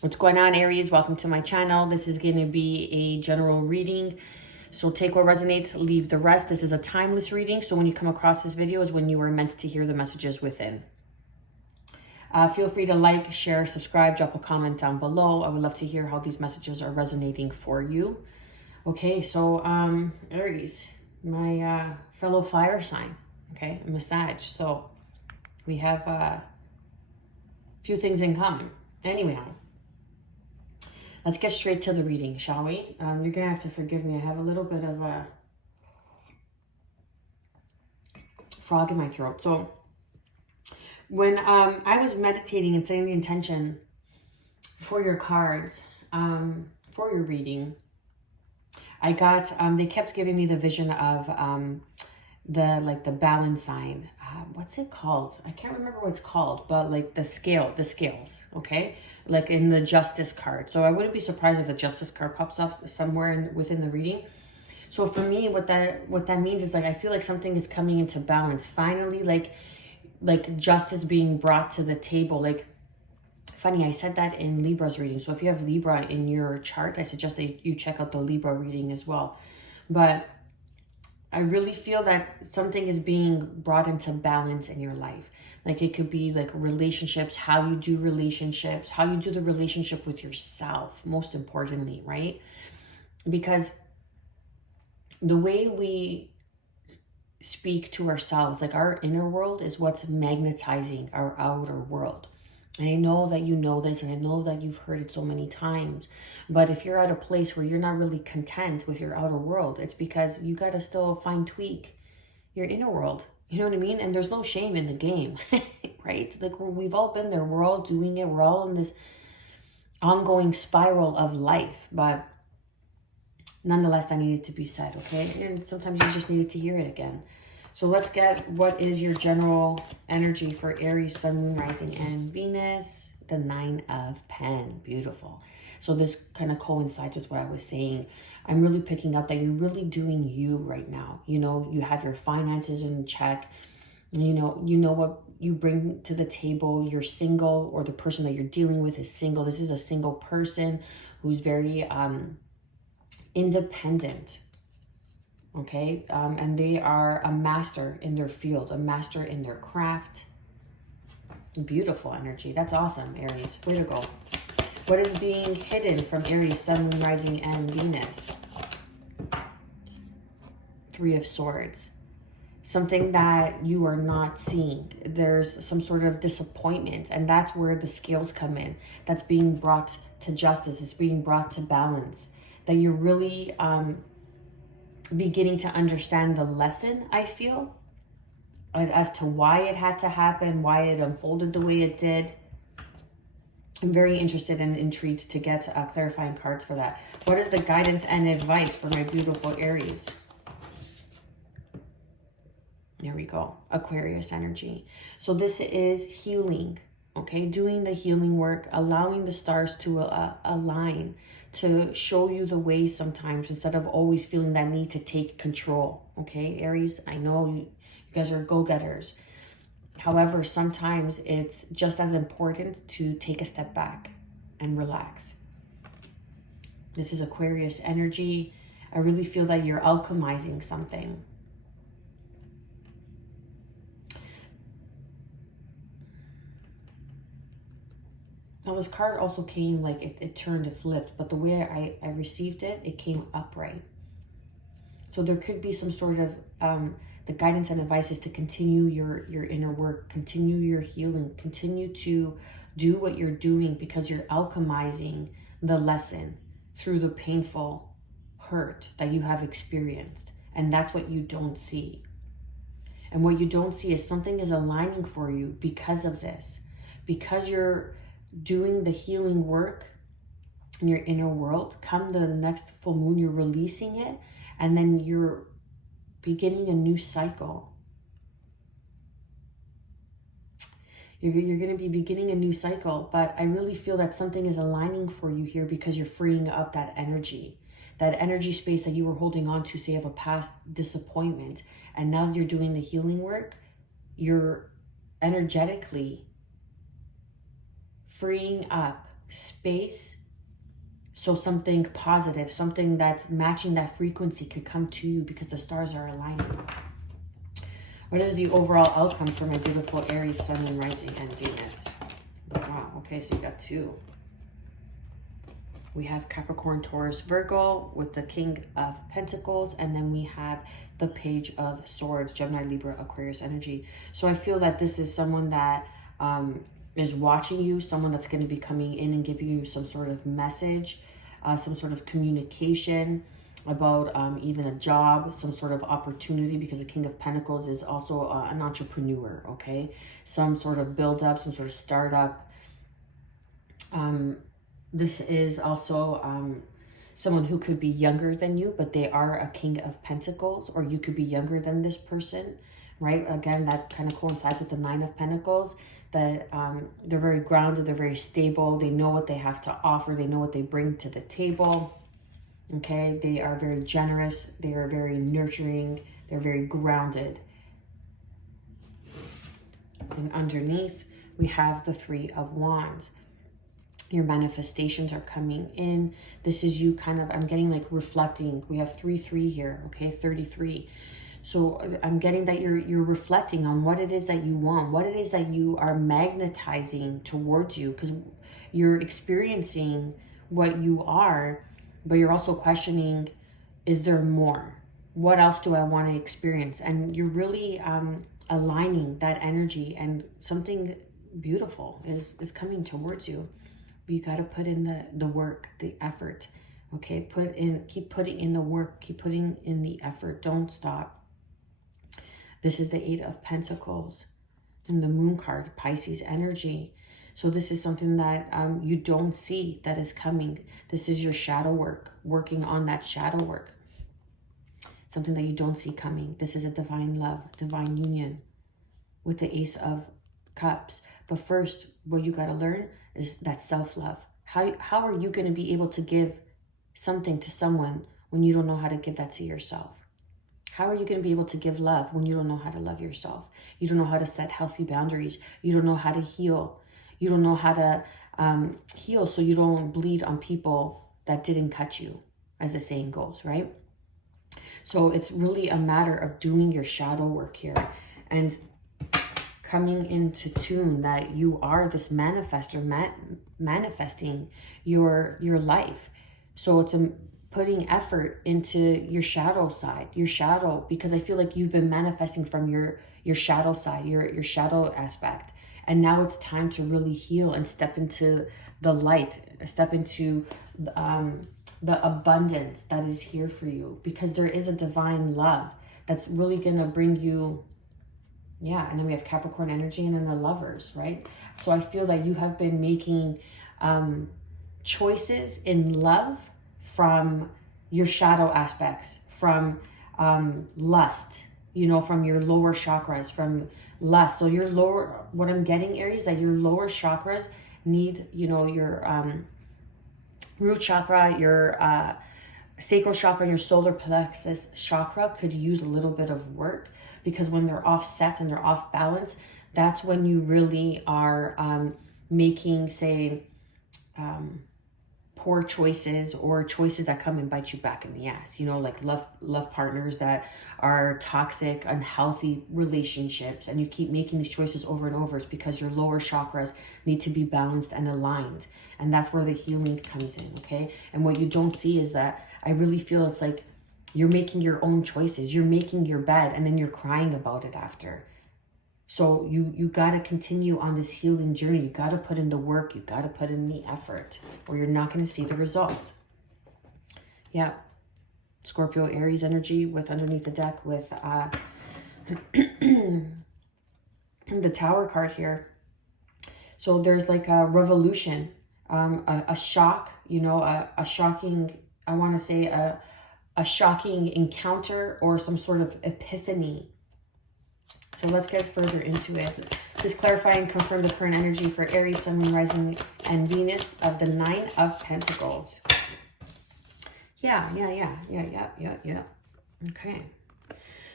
What's going on, Aries? Welcome to my channel. This is going to be a general reading. So take what resonates, leave the rest. This is a timeless reading. So when you come across this video is when you were meant to hear the messages within. Feel free to like, share, subscribe, drop a comment down below. I would love to hear how these messages are resonating for you. Okay, so Aries, my fellow fire sign. Okay, a massage. So we have a few things in common. Anyhow. Let's get straight to the reading, shall we? You're going to have to forgive me. I have a little bit of a frog in my throat. So when I was meditating and setting the intention for your cards, for your reading, I got, they kept giving me the vision of the balance sign. What's it called? I can't remember what it's called, but like the scales, okay? Like in the justice card. So I wouldn't be surprised if the justice card pops up somewhere within the reading. So for me, what that means is like, I feel like something is coming into balance. Finally, like justice being brought to the table. Like, funny, I said that in Libra's reading. So if you have Libra in your chart, I suggest that you check out the Libra reading as well. But I really feel that something is being brought into balance in your life. Like it could be like relationships, how you do relationships, how you do the relationship with yourself, most importantly, right? Because the way we speak to ourselves, like our inner world is what's magnetizing our outer world. And I know that you know this, and I know that you've heard it so many times. But if you're at a place where you're not really content with your outer world, it's because you got to still fine tweak your inner world. You know what I mean? And there's no shame in the game, right? Like we've all been there. We're all doing it. We're all in this ongoing spiral of life. But nonetheless, that needed to be said, okay? And sometimes you just needed to hear it again. So let's get what is your general energy for Aries, Sun, Moon, Rising, and Venus. The 9 of Pen. Beautiful. So this kind of coincides with what I was saying. I'm really picking up that you're really doing you right now. You know, you have your finances in check. You know what you bring to the table. You're single, or the person that you're dealing with is single. This is a single person who's very independent. Okay, and they are a master in their field, a master in their craft. Beautiful energy. That's awesome, Aries. Way to go. What is being hidden from Aries, Sun, Moon, Rising, and Venus? 3 of Swords. Something that you are not seeing. There's some sort of disappointment, and that's where the scales come in. That's being brought to justice. It's being brought to balance. That you're really beginning to understand the lesson, I feel, as to why it had to happen, why it unfolded the way it did. I'm very interested and intrigued to get clarifying cards for that. What is the guidance and advice for my beautiful Aries? There we go. Aquarius energy. So this is healing, okay? Doing the healing work, allowing the stars to align, to show you the way sometimes, instead of always feeling that need to take control, okay? Aries, I know you guys are go-getters. However, sometimes it's just as important to take a step back and relax. This is Aquarius energy. I really feel that you're alchemizing something. Now this card also came like it turned, it flipped, but the way I received it, it came upright. So there could be some sort of, the guidance and advice is to continue your inner work, continue your healing, continue to do what you're doing, because you're alchemizing the lesson through the painful hurt that you have experienced. And that's what you don't see. And what you don't see is something is aligning for you because of this, because you're doing the healing work in your inner world. Come the next full moon, you're releasing it, and then you're beginning a new cycle. You're going to be beginning a new cycle, but I really feel that something is aligning for you here, because you're freeing up that energy space that you were holding on to, say, of a past disappointment. And now that you're doing the healing work, you're energetically freeing up space. So something positive, something that's matching that frequency could come to you because the stars are aligning. What is the overall outcome for my beautiful Aries, Sun, and Rising, and Venus? Wow, okay, so you got 2. We have Capricorn, Taurus, Virgo with the King of Pentacles. And then we have the Page of Swords, Gemini, Libra, Aquarius energy. So I feel that this is someone that is watching you, someone that's going to be coming in and giving you some sort of message, some sort of communication about even a job, some sort of opportunity, because the King of Pentacles is also an entrepreneur, okay? Some sort of build up, some sort of startup. This is also someone who could be younger than you, but they are a King of Pentacles, or you could be younger than this person, right? Again, that kind of coincides with the 9 of Pentacles, that they're very grounded, they're very stable, they know what they have to offer, they know what they bring to the table, okay? They are very generous, they are very nurturing, they're very grounded. And underneath, we have the 3 of Wands. Your manifestations are coming in. This is you kind of, I'm getting like reflecting. We have 3-3 here, okay, 33. So I'm getting that you're reflecting on what it is that you want, what it is that you are magnetizing towards you, because you're experiencing what you are, but you're also questioning, is there more? What else do I want to experience? And you're really aligning that energy, and something beautiful is coming towards you. You got to put in the work, the effort, okay? Keep putting in the work, keep putting in the effort. Don't stop. This is the 8 of Pentacles and the Moon card, Pisces energy. So this is something that you don't see that is coming. This is your shadow work, working on that shadow work. Something that you don't see coming. This is a divine love, divine union with the Ace of Cups. But first, what you got to learn is that self-love. How are you going to be able to give something to someone when you don't know how to give that to yourself? How are you going to be able to give love when you don't know how to love yourself? You don't know how to set healthy boundaries. You don't know how to heal. You don't know how to heal so you don't bleed on people that didn't cut you, as the saying goes, right? So it's really a matter of doing your shadow work here and coming into tune that you are this manifester, manifesting your life. So it's putting effort into your shadow side, your shadow, because I feel like you've been manifesting from your shadow side, your shadow aspect. And now it's time to really heal and step into the light, step into the abundance that is here for you, because there is a divine love that's really going to bring you. Yeah, and then we have Capricorn energy and then the Lovers, right? So I feel that you have been making choices in love from your shadow aspects, from lust, you know, from your lower chakras, from lust. So your lower, what I'm getting, Aries, that your lower chakras need, you know, your root chakra, your sacral chakra, and your solar plexus chakra could use a little bit of work, because when they're offset and they're off balance, that's when you really are making, say, poor choices, or choices that come and bite you back in the ass, you know, like love partners that are toxic, unhealthy relationships, and you keep making these choices over and over. It's because your lower chakras need to be balanced and aligned, and that's where the healing comes in, okay? And what you don't see is that I really feel it's like you're making your own choices, you're making your bed, and then you're crying about it after. So you got to continue on this healing journey. You got to put in the work. You got to put in the effort, or you're not going to see the results. Yeah. Scorpio, Aries energy with underneath the deck with the Tower card here. So there's like a revolution, a shock, you know, a shocking, I want to say a shocking encounter or some sort of epiphany. So let's get further into it. Just clarify and confirm the current energy for Aries, Sun, Moon, Rising, and Venus of the 9 of Pentacles. Yeah. Okay.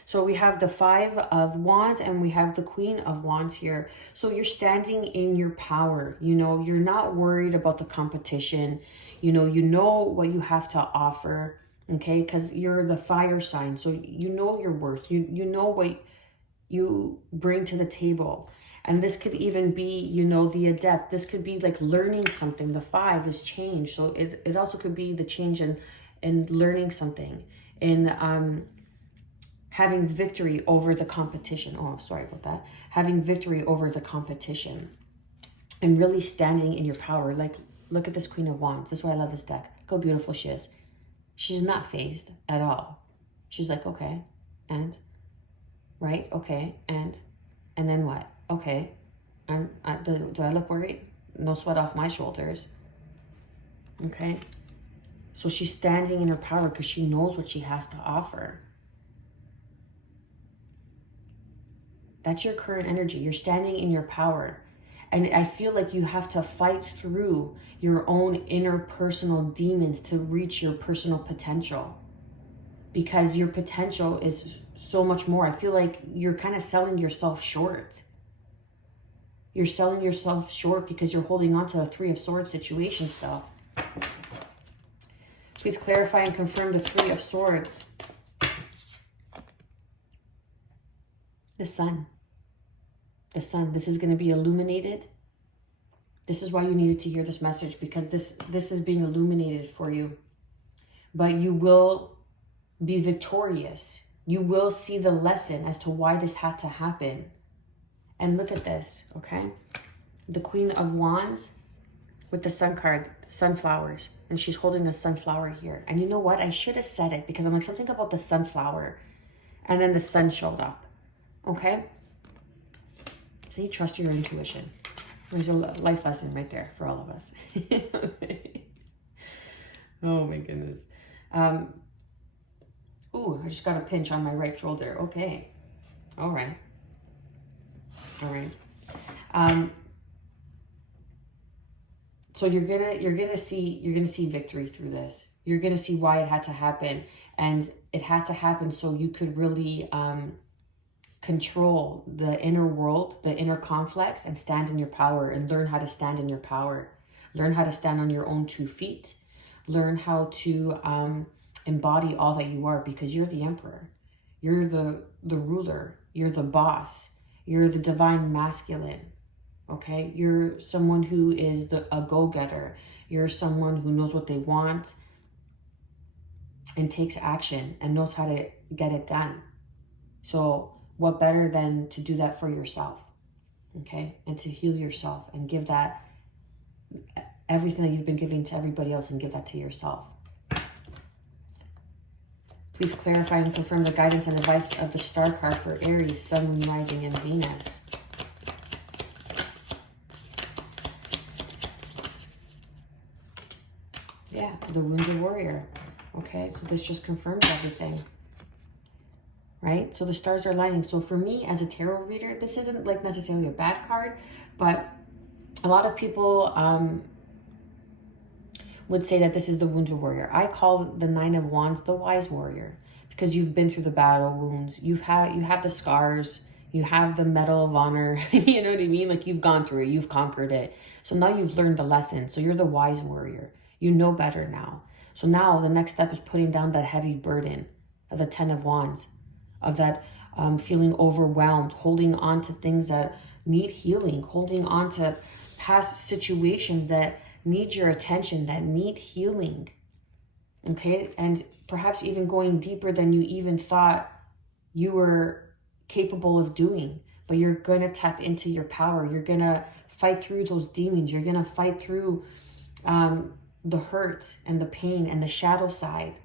So we have the 5 of Wands and we have the Queen of Wands here. So you're standing in your power. You know, you're not worried about the competition. You know what you have to offer, okay? Because you're the fire sign. So you know your worth. You know what you bring to the table. And this could even be, you know, the adept. This could be like learning something. The 5 is change. So it also could be the change in learning something, in having victory over the competition. Oh, sorry about that. Having victory over the competition and really standing in your power. Like, look at this Queen of Wands. This is why I love this deck. Look how beautiful she is. She's not phased at all. She's like, okay, and, right? Okay, and then what? Okay, do I look worried? No sweat off my shoulders. Okay, so she's standing in her power because she knows what she has to offer. That's your current energy. You're standing in your power. And I feel like you have to fight through your own inner personal demons to reach your personal potential. Because your potential is so much more. I feel like you're kind of selling yourself short. You're selling yourself short because you're holding on to a 3 of Swords situation still. Please clarify and confirm the 3 of Swords. The Sun. The Sun. This is going to be illuminated. This is why you needed to hear this message, because this is being illuminated for you. But you will be victorious. You will see the lesson as to why this had to happen. And look at this, okay? The Queen of Wands with the Sun card, sunflowers. And she's holding a sunflower here. And you know what? I should have said it because I'm like, something about the sunflower. And then the sun showed up, okay? So you trust your intuition. There's a life lesson right there for all of us. Oh my goodness. Ooh, I just got a pinch on my right shoulder. Okay. All right. All right. So you're gonna see victory through this. You're gonna see why it had to happen, and it had to happen so you could really control the inner world, the inner conflicts, and stand in your power and learn how to stand in your power. Learn how to stand on your own 2 feet. Learn how to embody all that you are, because you're the emperor. You're the ruler. You're the boss. You're the divine masculine. Okay? You're someone who is a go-getter. You're someone who knows what they want and takes action and knows how to get it done. So what better than to do that for yourself, okay? And to heal yourself and give that, everything that you've been giving to everybody else, and give that to yourself. Please clarify and confirm the guidance and advice of the star card for Aries, Sun, Moon, Rising, and Venus. Yeah, the Wounded Warrior. Okay, so this just confirms everything. Right? So the stars are lining. So for me as a tarot reader, this isn't like necessarily a bad card, but a lot of people would say that this is the Wounded Warrior. I call the 9 of Wands the Wise Warrior, because you've been through the battle wounds. You have the scars. You have the Medal of Honor. You know what I mean? Like, you've gone through it. You've conquered it. So now you've learned the lesson. So you're the Wise Warrior. You know better now. So now the next step is putting down that heavy burden of the 10 of Wands, of that feeling overwhelmed, holding on to things that need healing, holding on to past situations that need your attention, that need healing, okay? And perhaps even going deeper than you even thought you were capable of doing. But you're going to tap into your power. You're going to fight through those demons. You're going to fight through the hurt and the pain and the shadow side,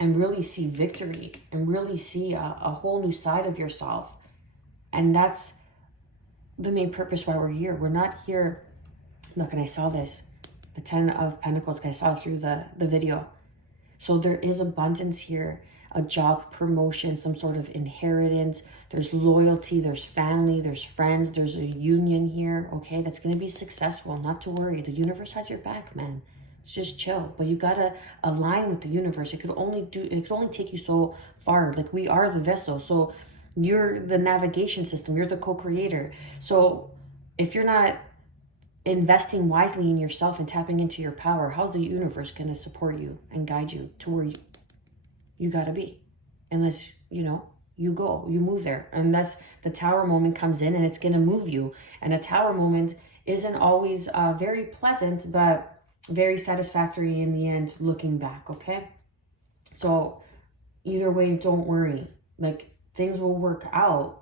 and really see victory, and really see a whole new side of yourself. And that's the main purpose why we're here. We're not here. Look, and I saw this, the 10 of Pentacles, I saw through the video. So there is abundance here, a job promotion, some sort of inheritance. There's loyalty, there's family, there's friends, there's a union here, okay? That's going to be successful, not to worry. The universe has your back, man. Just chill. But you gotta align with the universe. It could only take you so far. Like, we are the vessel. So you're the navigation system. You're the co-creator. So if you're not investing wisely in yourself and tapping into your power, how's the universe gonna support you and guide you to where you gotta be? Unless, you go, you move there. And that's the tower moment comes in, and it's gonna move you. And a tower moment isn't always very pleasant, but very satisfactory in the end, looking back, okay? So either way, don't worry. Like, things will work out,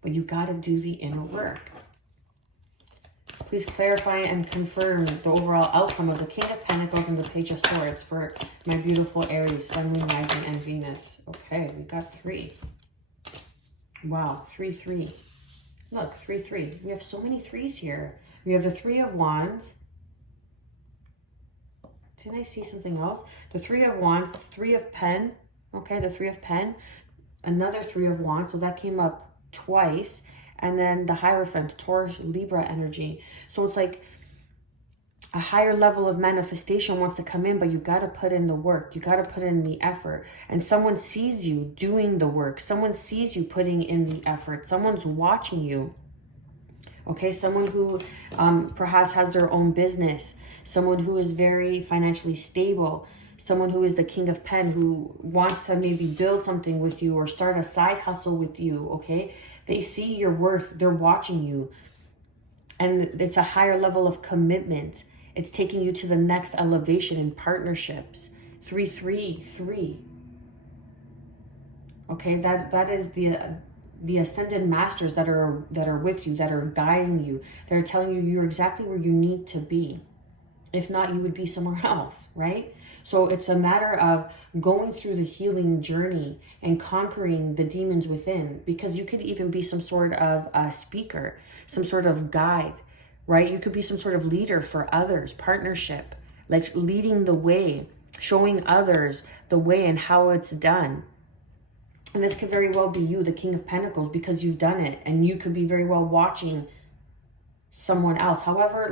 but you got to do the inner work. Please clarify and confirm the overall outcome of the King of Pentacles and the Page of Swords for my beautiful Aries, Sun, Moon, Rising, and Venus. Okay, we got 3. Wow, 3, 3. Look, 3, 3. We have so many 3s here. We have the 3 of Wands. Didn't I see something else? The 3 of Wands, the 3 of Pen. Okay, the 3 of Pen. Another 3 of Wands. So that came up twice. And then the Hierophant, Taurus, Libra energy. So it's like a higher level of manifestation wants to come in, but you got to put in the work. You got to put in the effort. And someone sees you doing the work. Someone sees you putting in the effort. Someone's watching you. Okay, someone who perhaps has their own business, someone who is very financially stable, someone who is the King of Pen, who wants to maybe build something with you or start a side hustle with you, okay? They see your worth, they're watching you, and it's a higher level of commitment. It's taking you to the next elevation in partnerships. 3, 3, 3. Okay, that is the ascended masters that are with you, that are guiding you, that are telling you you're exactly where you need to be. If not, you would be somewhere else, right? So it's a matter of going through the healing journey and conquering the demons within, because you could even be some sort of a speaker, some sort of guide, right? You could be some sort of leader for others, partnership, like leading the way, showing others the way and how it's done. And this could very well be you, the King of Pentacles, because you've done it. And you could be very well watching someone else, however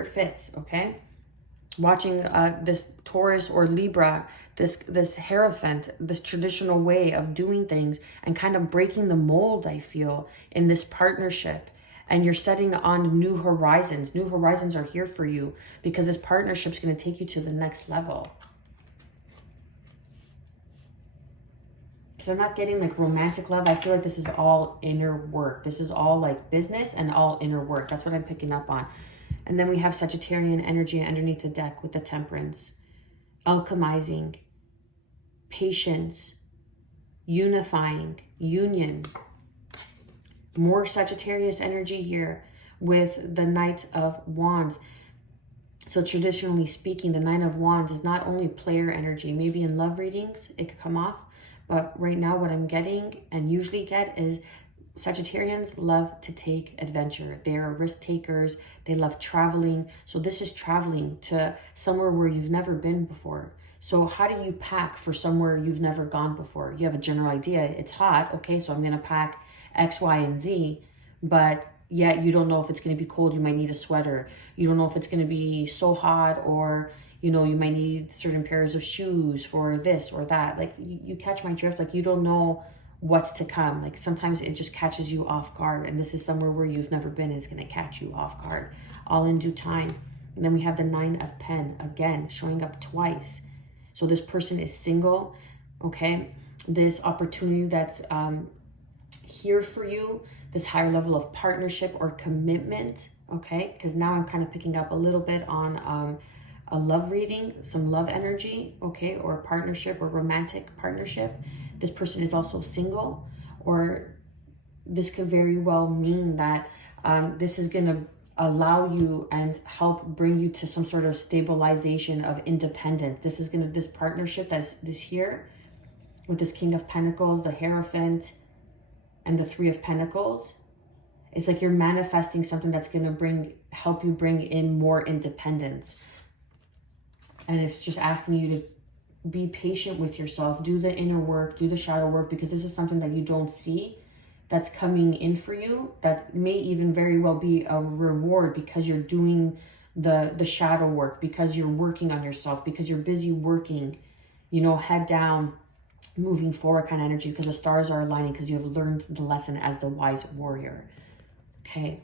it fits, okay? Watching this Taurus or Libra, this Hierophant, this traditional way of doing things, and kind of breaking the mold, I feel, in this partnership. And you're setting on new horizons. New horizons are here for you, because this partnership is going to take you to the next level. I'm not getting like romantic love. I feel like this is all inner work. This is all like business and all inner work. That's what I'm picking up on. And then we have Sagittarian energy underneath the deck with the Temperance. Alchemizing, patience, unifying, union. More Sagittarius energy here with the Knight of Wands. So traditionally speaking, the Nine of Wands is not only player energy. Maybe in love readings, it could come off. But right now what I'm getting and usually get is Sagittarians love to take adventure. They are risk takers. They love traveling. So this is traveling to somewhere where you've never been before. So how do you pack for somewhere you've never gone before? You have a general idea. It's hot. Okay, so I'm going to pack X, Y, and Z. But yet you don't know if it's going to be cold. You might need a sweater. You don't know if it's going to be so hot, or you might need certain pairs of shoes for this or that. Like, you catch my drift. Like, you don't know what's to come. Like, sometimes it just catches you off guard. And this is somewhere where you've never been, and it's going to catch you off guard, all in due time. And then we have the Nine of Pen, again, showing up twice. So this person is single, okay? This opportunity that's here for you, this higher level of partnership or commitment, okay? Because now I'm kind of picking up a little bit on a love reading, some love energy, okay, or a partnership or romantic partnership. This person is also single, or this could very well mean that this is going to allow you and help bring you to some sort of stabilization of independence. This partnership that's here with this King of Pentacles, the Hierophant, and the Three of Pentacles. It's like you're manifesting something that's going to help you bring in more independence. And it's just asking you to be patient with yourself, do the inner work, do the shadow work, because this is something that you don't see that's coming in for you, that may even very well be a reward because you're doing the shadow work, because you're working on yourself, because you're busy working, you know, head down, moving forward kind of energy, because the stars are aligning, because you have learned the lesson as the wise warrior. Okay.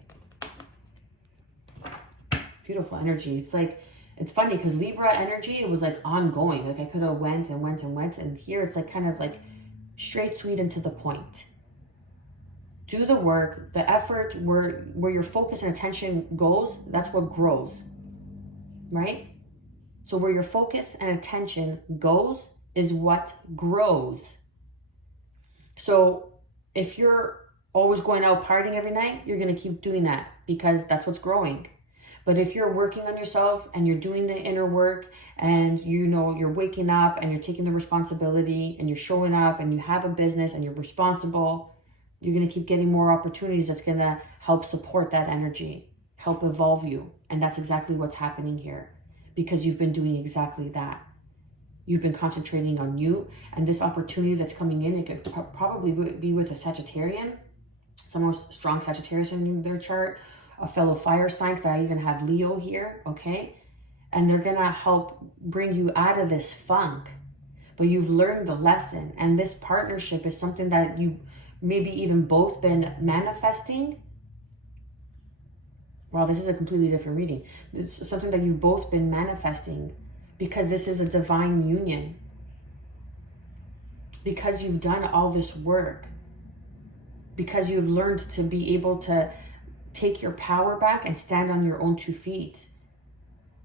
Beautiful energy. It's like, it's funny because Libra energy, it was like ongoing. Like I could have went and went and went. And here it's like kind of like straight, sweet, and to the point. Do the work, the effort, where your focus and attention goes, that's what grows, right? So where your focus and attention goes is what grows. So if you're always going out partying every night, you're going to keep doing that because that's what's growing. But if you're working on yourself and you're doing the inner work and you know you're waking up and you're taking the responsibility and you're showing up and you have a business and you're responsible, you're going to keep getting more opportunities that's going to help support that energy, help evolve you. And that's exactly what's happening here, because you've been doing exactly that. You've been concentrating on you, and this opportunity that's coming in, it could probably be with a Sagittarian, someone with strong Sagittarius in their chart, a fellow fire sign, because I even have Leo here, okay? And they're going to help bring you out of this funk. But you've learned the lesson, and this partnership is something that you maybe even both been manifesting. Wow, this is a completely different reading. It's something that you've both been manifesting, because this is a divine union. Because you've done all this work. Because you've learned to be able to take your power back and stand on your own 2 feet.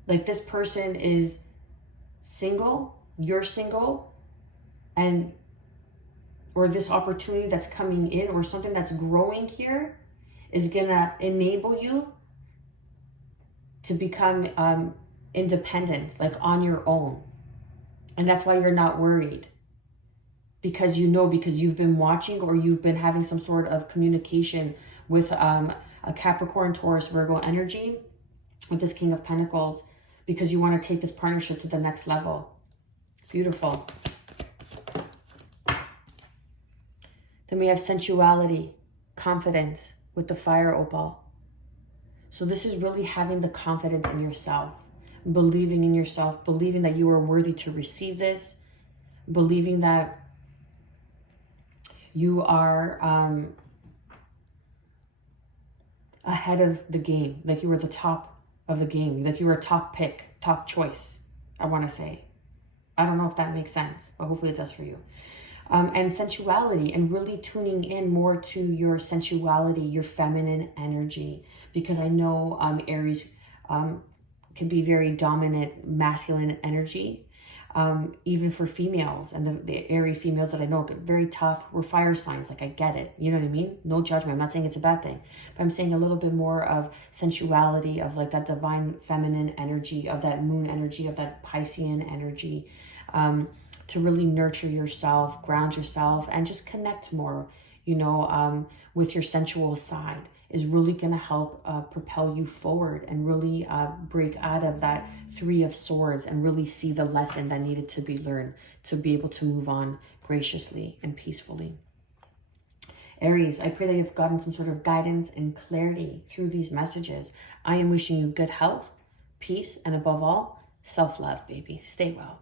Like this person is single, you're single, and or this opportunity that's coming in or something that's growing here is gonna enable you to become independent, like on your own. And that's why you're not worried. Because you know, because you've been watching or you've been having some sort of communication with a Capricorn, Taurus, Virgo energy with this King of Pentacles, because you want to take this partnership to the next level. Beautiful. Then we have sensuality, confidence with the fire opal. So this is really having the confidence in yourself, believing in yourself, believing that you are worthy to receive this, believing that you are ahead of the game, like you were the top of the game, like you were a top pick, top choice, I want to say. I don't know if that makes sense, but hopefully it does for you. And sensuality, and really tuning in more to your sensuality, your feminine energy, because I know Aries can be very dominant, masculine energy, even for females. And the Aries females that I know get very tough. We're fire signs, like I get it. You know what I mean? No judgment. I'm not saying it's a bad thing, but I'm saying a little bit more of sensuality, of like that divine feminine energy, of that moon energy, of that Piscean energy, to really nurture yourself, ground yourself, and just connect more, you know, with your sensual side is really going to help propel you forward and really break out of that 3 of Swords and really see the lesson that needed to be learned to be able to move on graciously and peacefully. Aries, I pray that you've gotten some sort of guidance and clarity through these messages. I am wishing you good health, peace, and above all, self-love, baby. Stay well.